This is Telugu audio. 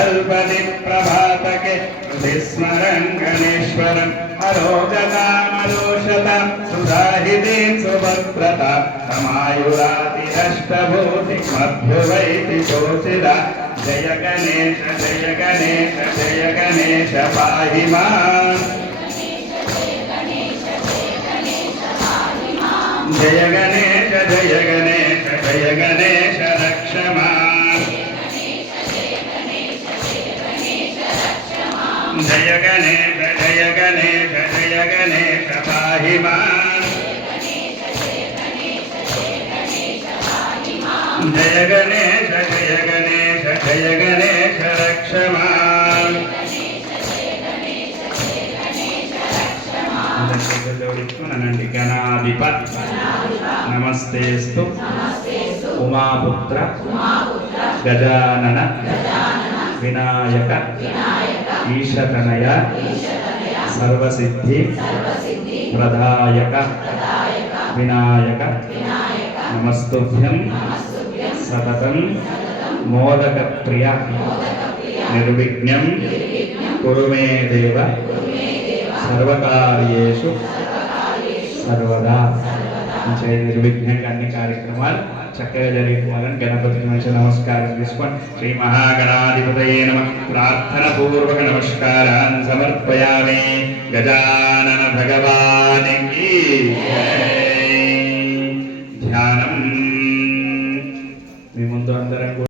कल्पति प्रभातके स्मरन् गणेश्वरम् अरोगतामरोषता सुधाहितीं सुभद्रता समायुरातिरष्टभूतिमद्भुवैति शोषिता जय गणेश जय गणेश जय गणेश पाहि माम् जय गणेश जय गणेश जय गणेश रक्ष माम् जय गणेश जय गणेश जय गणेश पाहि माम् जय गणेश जय गणेश जय गणेश रक्ष माम् जोड़िंचुकोनंడి गणाधिप नमस्तेस्तु उमापुत्र गजानन विनायक ईशतनय सर्वसिद्धि प्रदायक विनायक नमस्तुभ्यं सततं मोदकप्रिय निर्विघ्नं कुरु मे देव सर्वकार्येषु सर्वदा निर्विघ्నంగా అన్ని కార్యక్రమాలు చక్కగా జరిగిపోవాలని గణపతికి మంచి నమస్కారం తీసుకొని శ్రీ మహాగణాధిపతయే నమః ప్రార్థన పూర్వక నమస్కారాన్ని సమర్పయామి. గజానన భగవానికి జై.